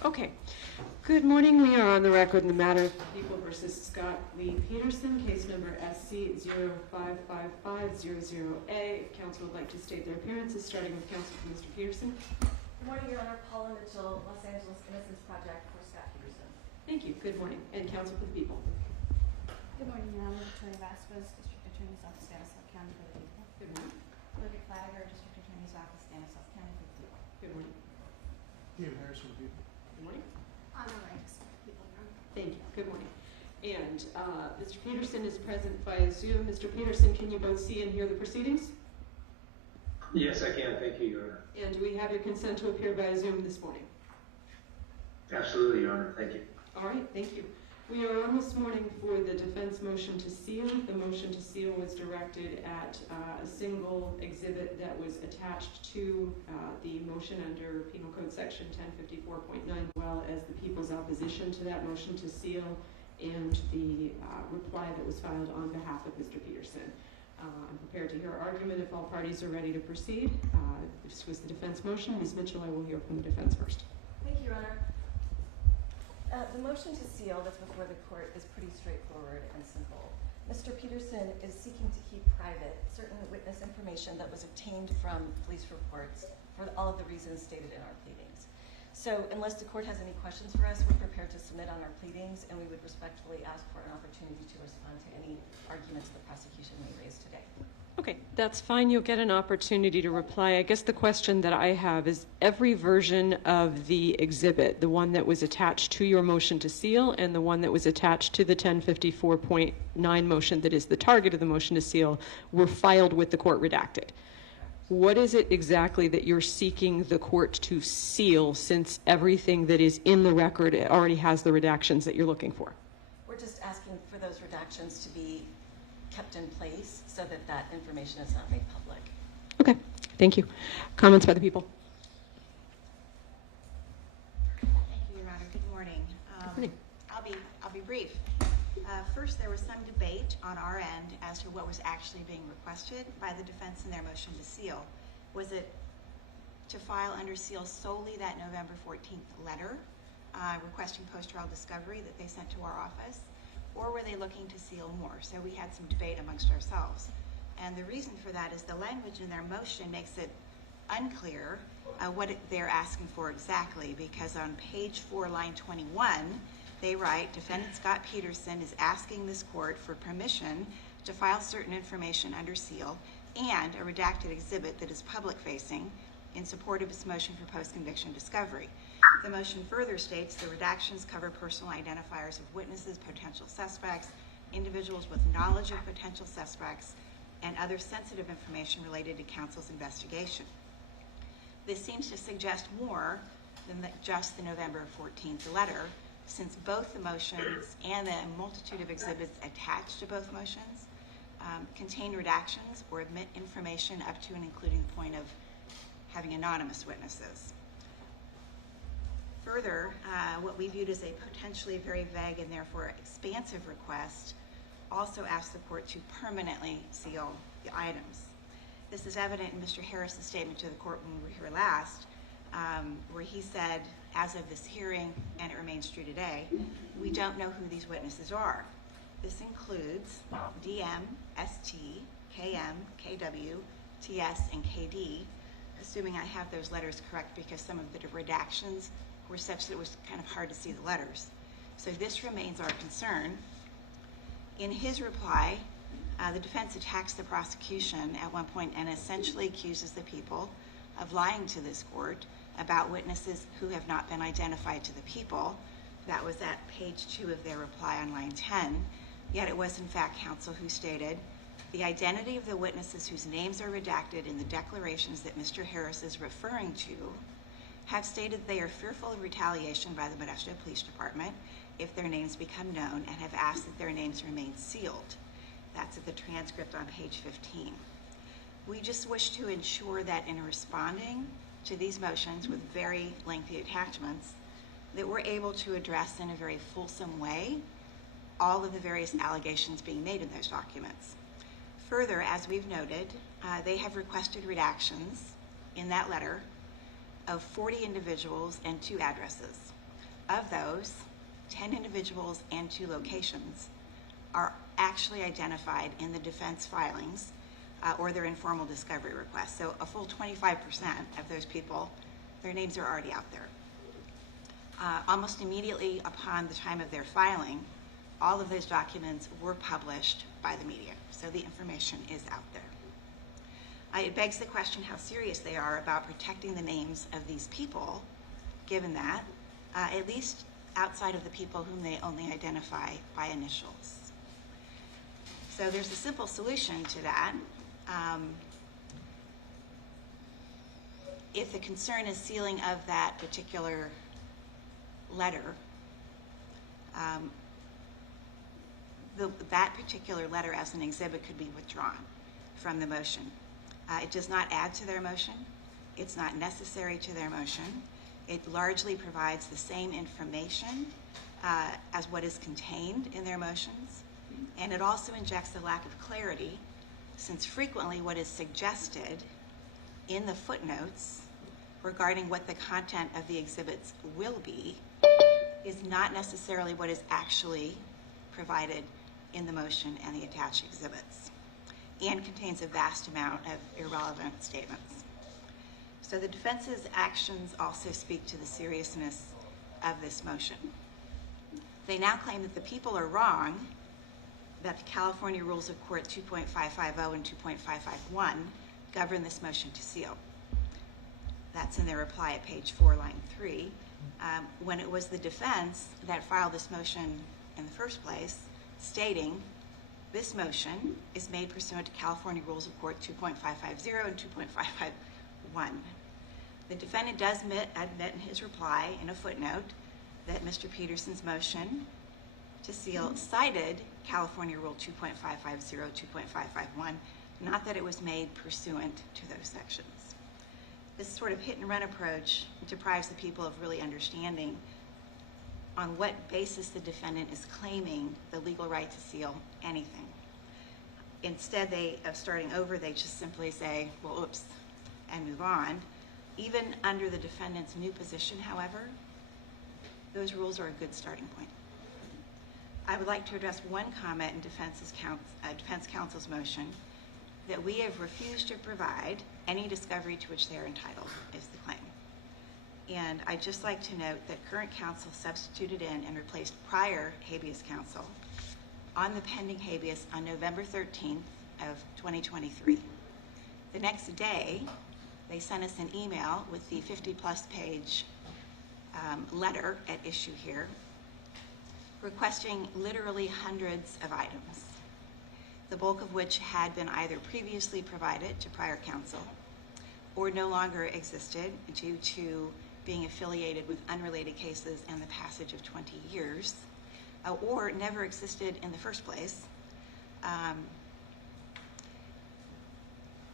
Okay. Good morning. We are on the record in the matter of People versus Scott Lee Peterson, case number SC 055500A. If counsel would like to state their appearances, starting with counsel for Mr. Peterson. Good morning, Your Honor. Paula Mitchell, Los Angeles Innocence Project for Scott Peterson. Thank you. Good morning. And counsel for the people. Good morning, Your Honor. Attorney Vasquez, District Attorney's Office, Stanislaus County for the people. Good morning. Olivia Flagger, District Attorney's Office, Stanislaus County for the people. Good morning. David Harris for the people. Good morning. Anna Ranks, people, Your Honor. Thank you. Good morning. And Mr. Peterson is present via Zoom. Mr. Peterson, can you both see and hear the proceedings? Yes, I can. Thank you, Your Honor. And do we have your consent to appear via Zoom this morning? Absolutely, Your Honor. Thank you. All right, thank you. We are on this morning for the defense motion to seal. The motion to seal was directed at a single exhibit that was attached to the motion under Penal Code Section 1054.9, as well as the people's opposition to that motion to seal and the reply that was filed on behalf of Mr. Peterson. I'm prepared to hear argument if all parties are ready to proceed. This was the defense motion. Ms. Mitchell, I will hear from the defense first. Thank you, Your Honor. The motion to seal that's before the court is pretty straightforward and simple. Mr. Peterson is seeking to keep private certain witness information that was obtained from police reports for all of the reasons stated in our pleadings. So unless the court has any questions for us, we're prepared to submit on our pleadings, and we would respectfully ask for an opportunity to respond to any arguments the prosecution may raise today. Okay, that's fine. You'll get an opportunity to reply. I guess the question that I have is every version of the exhibit, the one that was attached to your motion to seal and the one that was attached to the 1054.9 motion that is the target of the motion to seal, were filed with the court redacted. What is it exactly that you're seeking the court to seal, since everything that is in the record already has the redactions that you're looking for? We're just asking for those redactions to be kept in place so that that information is not made public. Okay, thank you. Comments by the people? Thank you, Your Honor. Good morning. Good morning. I'll be brief. First, there was some debate on our end as to what was actually being requested by the defense in their motion to seal. Was it to file under seal solely that November 14th letter requesting post-trial discovery that they sent to our office, or were they looking to seal more? So we had some debate amongst ourselves. And the reason for that is the language in their motion makes it unclear they're asking for exactly, because on page 4, line 21, they write, defendant Scott Peterson is asking this court for permission to file certain information under seal and a redacted exhibit that is public-facing in support of his motion for post-conviction discovery. The motion further states the redactions cover personal identifiers of witnesses, potential suspects, individuals with knowledge of potential suspects, and other sensitive information related to counsel's investigation. This seems to suggest more than just the November 14th letter, since both the motions and the multitude of exhibits attached to both motions contain redactions or omit information up to and including the point of having anonymous witnesses. Further, what we viewed as a potentially very vague and therefore expansive request also asked the court to permanently seal the items. This is evident in Mr. Harris's statement to the court when we were here last, where he said, as of this hearing, and it remains true today, we don't know who these witnesses are. This includes DM, ST, KM, KW, TS, and KD, assuming I have those letters correct, because some of the redactions were such that it was kind of hard to see the letters. So this remains our concern. In his reply, the defense attacks the prosecution at one point and essentially accuses the people of lying to this court about witnesses who have not been identified to the people. That was at page 2 of their reply on line 10. Yet it was in fact counsel who stated, the identity of the witnesses whose names are redacted in the declarations that Mr. Harris is referring to have stated they are fearful of retaliation by the Modesto Police Department if their names become known, and have asked that their names remain sealed. That's at the transcript on page 15. We just wish to ensure that in responding to these motions with very lengthy attachments, that we're able to address in a very fulsome way all of the various allegations being made in those documents. Further, as we've noted, they have requested redactions in that letter of 40 individuals and 2 addresses. Of those, 10 individuals and 2 locations are actually identified in the defense filings or their informal discovery requests. So a full 25% of those people, their names are already out there. Almost immediately upon the time of their filing, all of those documents were published by the media, so the information is out there. It begs the question how serious they are about protecting the names of these people, given that, at least outside of the people whom they only identify by initials. So there's a simple solution to that. If the concern is sealing of that particular letter, that particular letter as an exhibit could be withdrawn from the motion. It does not add to their motion. It's not necessary to their motion. It largely provides the same information as what is contained in their motions. And it also injects a lack of clarity, since frequently what is suggested in the footnotes regarding what the content of the exhibits will be is not necessarily what is actually provided in the motion and the attached exhibits, and contains a vast amount of irrelevant statements. So the defense's actions also speak to the seriousness of this motion. They now claim that the people are wrong, that the California Rules of Court 2.550 and 2.551 govern this motion to seal. That's in their reply at page 4, line 3. When it was the defense that filed this motion in the first place, stating this motion is made pursuant to California Rules of Court 2.550 and 2.551. The defendant does admit in his reply in a footnote that Mr. Peterson's motion to seal cited California Rule 2.550, 2.551, not that it was made pursuant to those sections. This sort of hit and run approach deprives the people of really understanding on what basis the defendant is claiming the legal right to seal anything. Instead of starting over, they just simply say, well, oops, and move on. Even under the defendant's new position, however, those rules are a good starting point. I would like to address one comment in defense counsel's motion that we have refused to provide any discovery to which they are entitled, is the claim. And I'd just like to note that current counsel substituted in and replaced prior habeas counsel on the pending habeas on November 13th of 2023. The next day, they sent us an email with the 50-plus page letter at issue here, requesting literally hundreds of items, the bulk of which had been either previously provided to prior counsel or no longer existed due to being affiliated with unrelated cases and the passage of 20 years, or never existed in the first place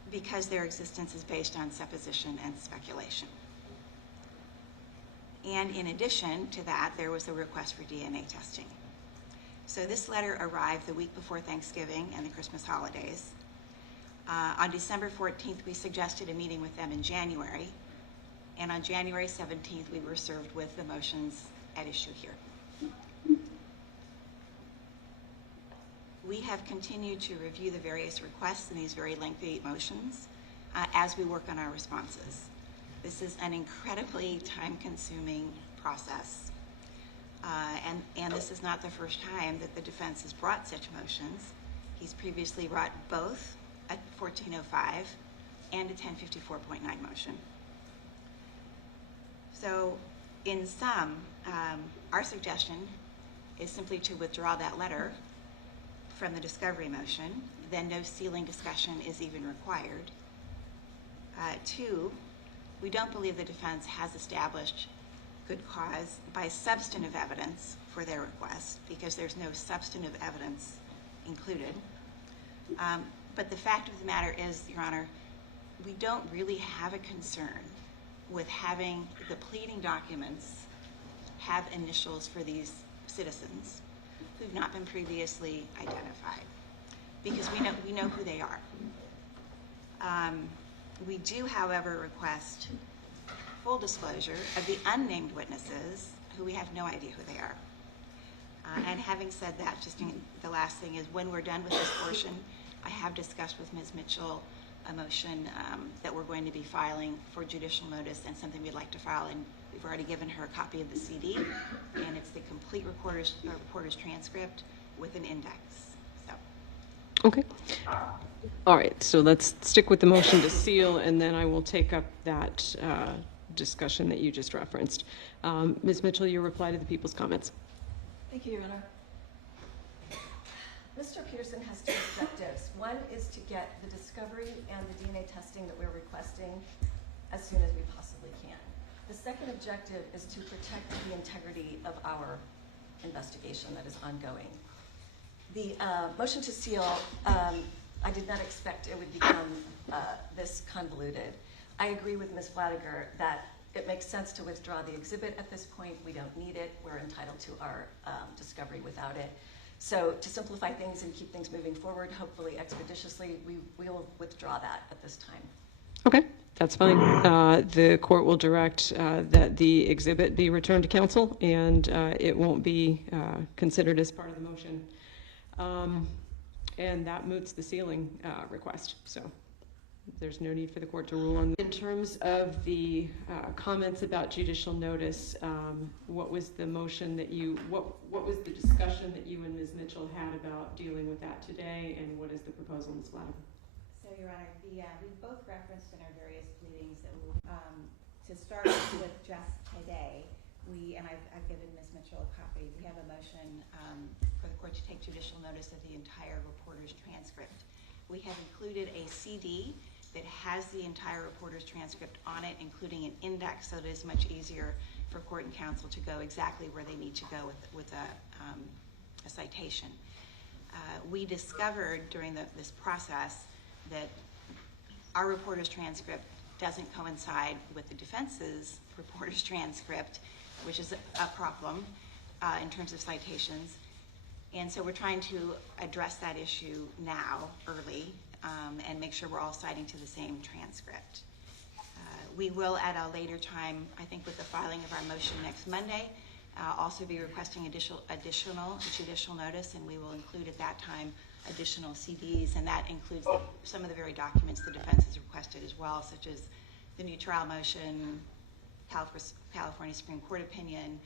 because their existence is based on supposition and speculation. And in addition to that, there was a request for DNA testing. So this letter arrived the week before Thanksgiving and the Christmas holidays. On December 14th, we suggested a meeting with them in January. And on January 17th, we were served with the motions at issue here. We have continued to review the various requests in these very lengthy motions as we work on our responses. This is an incredibly time-consuming process. And this is not the first time that the defense has brought such motions. He's previously brought both a 1405 and a 1054.9 motion. So in sum, our suggestion is simply to withdraw that letter from the discovery motion. Then no sealing discussion is even required. 2, we don't believe the defense has established good cause by substantive evidence for their request, because there's no substantive evidence included. But the fact of the matter is, Your Honor, we don't really have a concern with having the pleading documents have initials for these citizens who've not been previously identified, because we know who they are. We do, however, request full disclosure of the unnamed witnesses who we have no idea who they are. And having said that, the last thing is when we're done with this portion, I have discussed with Ms. Mitchell a motion that we're going to be filing for judicial notice and something we'd like to file, and we've already given her a copy of the CD, and it's the complete reporter's transcript with an index. So. Okay. All right, so let's stick with the motion to seal, and then I will take up that discussion that you just referenced. Ms. Mitchell, your reply to the people's comments. Thank you, Your Honor. Mr. Peterson has two objectives. One is to get the discovery and the DNA testing that we're requesting as soon as we possibly can. The second objective is to protect the integrity of our investigation that is ongoing. The motion to seal, I did not expect it would become this convoluted. I agree with Ms. Fladiger that it makes sense to withdraw the exhibit at this point. We don't need it. We're entitled to our discovery without it. So to simplify things and keep things moving forward, hopefully expeditiously, we will withdraw that at this time. Okay, that's fine. The court will direct that the exhibit be returned to counsel, and it won't be considered as part of the motion. And that moots the sealing request. So there's no need for the court to rule on. In terms of the comments about judicial notice, what was the motion that you, what was the discussion that you and Ms. Mitchell had about dealing with that today, and what is the proposal, Ms. Fladiger? So, Your Honor, we both referenced in our various pleadings that to start with just today, and I've given Ms. Mitchell a copy. We have a motion For the court to take judicial notice of the entire reporter's transcript. We have included a CD that has the entire reporter's transcript on it, including an index, so that it's much easier for court and counsel to go exactly where they need to go with a citation. We discovered during this process that our reporter's transcript doesn't coincide with the defense's reporter's transcript, which is a problem in terms of citations. And so we're trying to address that issue now, early, and make sure we're all citing to the same transcript. We will, at a later time, I think with the filing of our motion next Monday, also be requesting additional judicial notice, and we will include at that time additional CDs, and that includes some of the very documents the defense has requested as well, such as the new trial motion, California Supreme Court opinion,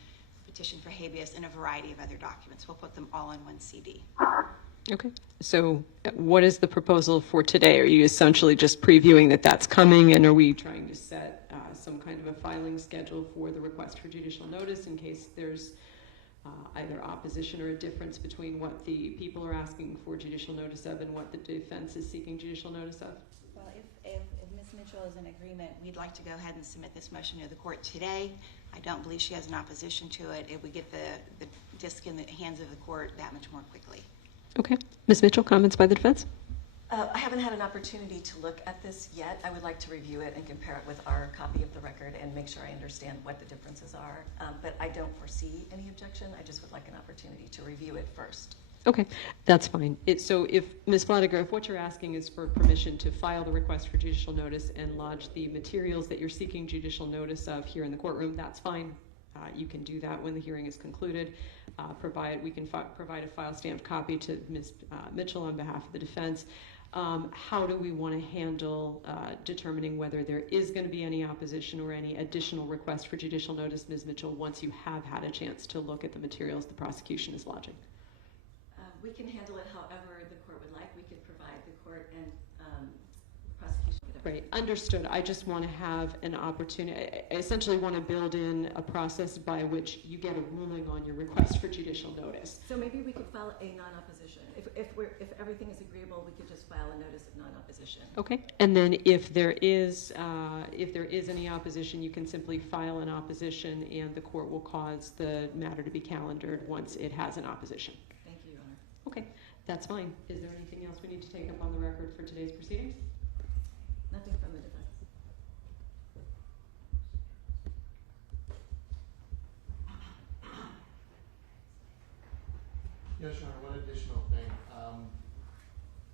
petition for habeas, and a variety of other documents. We'll put them all in one CD. Okay. So what is the proposal for today? Are you essentially just previewing that that's coming, and are we trying to set some kind of a filing schedule for the request for judicial notice in case there's either opposition or a difference between what the people are asking for judicial notice of and what the defense is seeking judicial notice of? Well, if Ms. Mitchell is in agreement, we'd like to go ahead and submit this motion to the court today. I don't believe she has an opposition to it. If we get the disc in the hands of the court that much more quickly. Okay. Ms. Mitchell, comments by the defense? I haven't had an opportunity to look at this yet. I would like to review it and compare it with our copy of the record and make sure I understand what the differences are. But I don't foresee any objection. I just would like an opportunity to review it first. Okay, that's fine. So if, Ms. Fladiger, if what you're asking is for permission to file the request for judicial notice and lodge the materials that you're seeking judicial notice of here in the courtroom, that's fine. You can do that when the hearing is concluded. We can provide a file stamped copy to Ms. Mitchell on behalf of the defense. How do we want to handle determining whether there is going to be any opposition or any additional request for judicial notice, Ms. Mitchell, once you have had a chance to look at the materials the prosecution is lodging? We can handle it however the court would like. We could provide the court and prosecution. Right, understood. I just want to have an opportunity. I essentially want to build in a process by which you get a ruling on your request for judicial notice. So maybe we could file a non-opposition. If everything is agreeable, we could just file a notice of non-opposition. Okay, and then if there is any opposition, you can simply file an opposition, and the court will cause the matter to be calendared once it has an opposition. Thank you, Your Honor. Okay, that's fine. Is there anything else we need to take up on the record for today's proceedings? Nothing from the defense. Yes, Your Honor, one additional thing.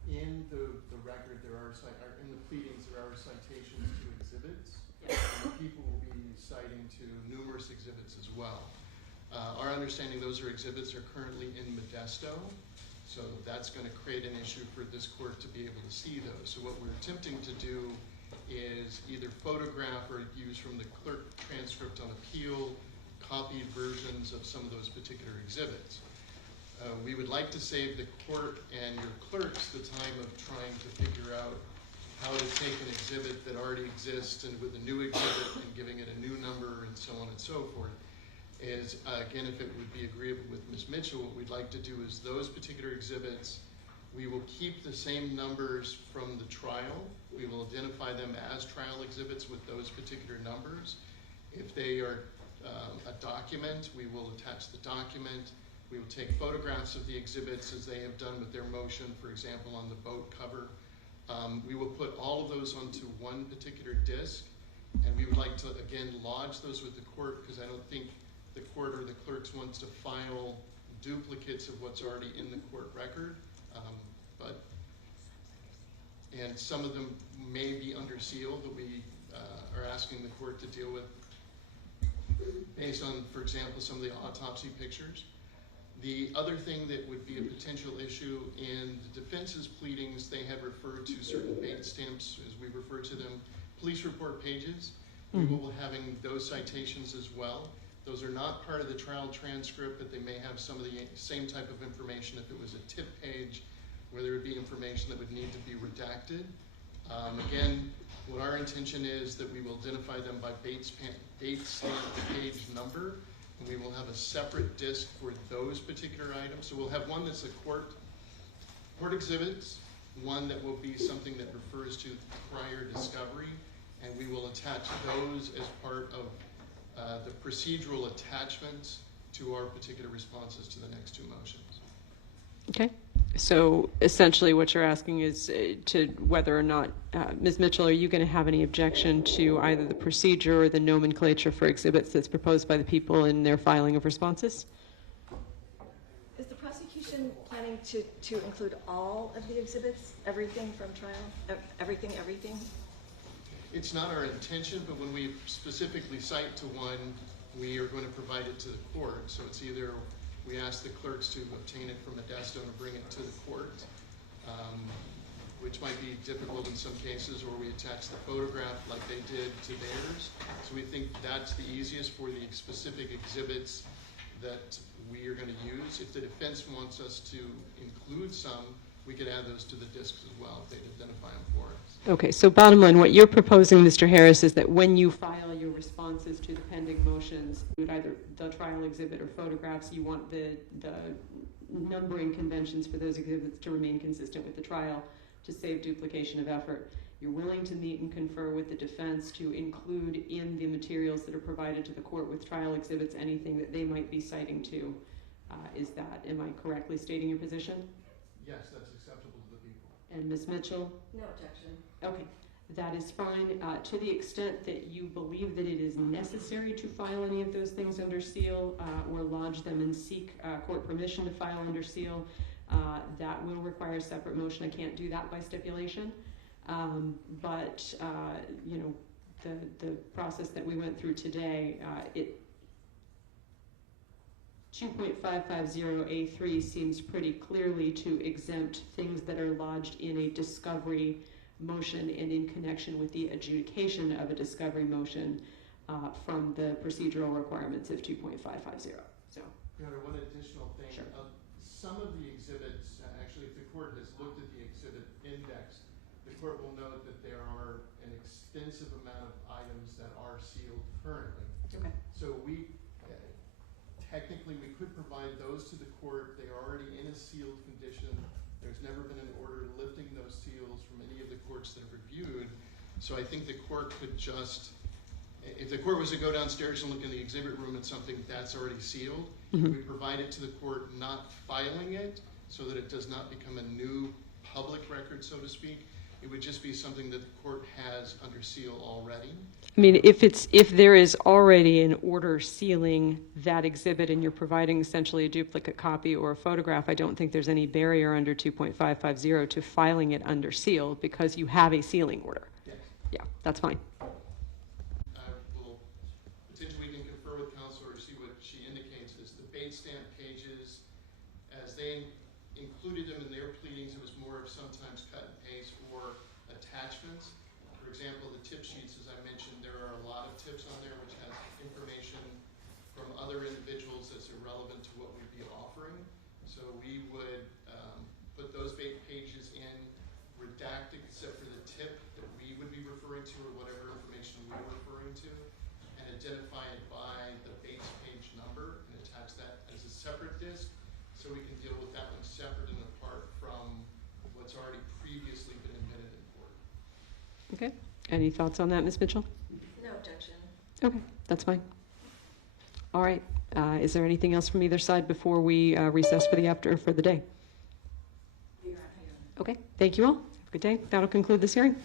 In the record, in the pleadings, there are citations to exhibits. Yes. And people will be citing to numerous exhibits as well. Our understanding, those are exhibits are currently in Modesto, so that's going to create an issue for this court to be able to see those. So what we're attempting to do is either photograph or use from the clerk transcript on appeal, copied versions of some of those particular exhibits. We would like to save the court and your clerks the time of trying to figure out how to take an exhibit that already exists and with a new exhibit and giving it a new number and so on and so forth. Is, again, if it would be agreeable with Ms. Mitchell, what we'd like to do is those particular exhibits, we will keep the same numbers from the trial. We will identify them as trial exhibits with those particular numbers. If they are a document, we will attach the document. We will take photographs of the exhibits as they have done with their motion, for example, on the boat cover. We will put all of those onto one particular disc, and we would like to, again, lodge those with the court because I don't think the court or the clerks wants to file duplicates of what's already in the court record. And some of them may be under seal that we are asking the court to deal with based on, for example, some of the autopsy pictures. The other thing that would be a potential issue in the defense's pleadings, they had referred to certain bait stamps, as we refer to them, police report pages. We will be having those citations as well. Those are not part of the trial transcript, but they may have some of the same type of information if it was a tip page where there would be information that would need to be redacted. Again, what our intention is that we will identify them by bait stamp page number, and we will have a separate disc for those particular items. So we'll have one that's a court exhibits, one that will be something that refers to prior discovery, and we will attach those as part of the procedural attachments to our particular responses to the next two motions. Okay. So essentially what you're asking is to whether or not, Ms. Mitchell, are you going to have any objection to either the procedure or the nomenclature for exhibits that's proposed by the people in their filing of responses? Is the prosecution planning to include all of the exhibits, everything from trial, everything? It's not our intention, but when we specifically cite to one, we are going to provide it to the court. So it's either we ask the clerks to obtain it from Modesto and bring it to the court, which might be difficult in some cases, or we attach the photograph like they did to theirs. So we think that's the easiest for the specific exhibits that we are going to use. If the defense wants us to include some, we could add those to the discs as well if they'd identify them for us. Okay, so bottom line, what you're proposing, Mr. Harris, is that when you file your responses to the pending motions, with either the trial exhibit or photographs, you want the numbering conventions for those exhibits to remain consistent with the trial to save duplication of effort. You're willing to meet and confer with the defense to include in the materials that are provided to the court with trial exhibits anything that they might be citing to. Am I correctly stating your position? Yes, that's acceptable to the people. And Ms. Mitchell? No objection. Okay, that is fine. To the extent that you believe that it is necessary to file any of those things under seal or lodge them and seek court permission to file under seal, that will require a separate motion. I can't do that by stipulation. But you know, the process that we went through today, 2.550A3 seems pretty clearly to exempt things that are lodged in a discovery motion and in connection with the adjudication of a discovery motion from the procedural requirements of 2.550. So, Your Honor, one additional thing. Sure. Some of the exhibits, actually, if the court has looked at the exhibit index, the court will note that there are an extensive amount of items that are sealed currently. okay. So technically, we could provide those to the court. They are already in a sealed condition. There's never been an order lifting those seals from any of the courts that have reviewed. So I think the court could just, if the court was to go downstairs and look in the exhibit room at something that's already sealed, we provide it to the court, not filing it, so that it does not become a new public record, so to speak. It would just be something that the court has under seal already. I mean, if there is already an order sealing that exhibit and you're providing essentially a duplicate copy or a photograph, I don't think there's any barrier under 2.550 to filing it under seal because you have a sealing order. Yes. Yeah, that's fine. Potentially we can confer confer with counsel or see what she indicates, is the bait stamp pages, as they included them in their pleadings, it was more of sometimes cut and paste or attachments. For example, the tip sheets, as I mentioned, there are a lot of tips on there which has information from other individuals that's irrelevant to what we'd be offering. So we would put those bait pages in, redacted except for the tip that we would be referring to or whatever information we were referring to, and identify it by the base page number and attach that as a separate disc so we can deal with that one separate and apart from what's already previously been admitted in court. Okay. Any thoughts on that, Ms. Mitchell? No objection. Okay, that's fine. All right. Is there anything else from either side before we recess for the day? Okay. Thank you all. Have a good day. That'll conclude this hearing.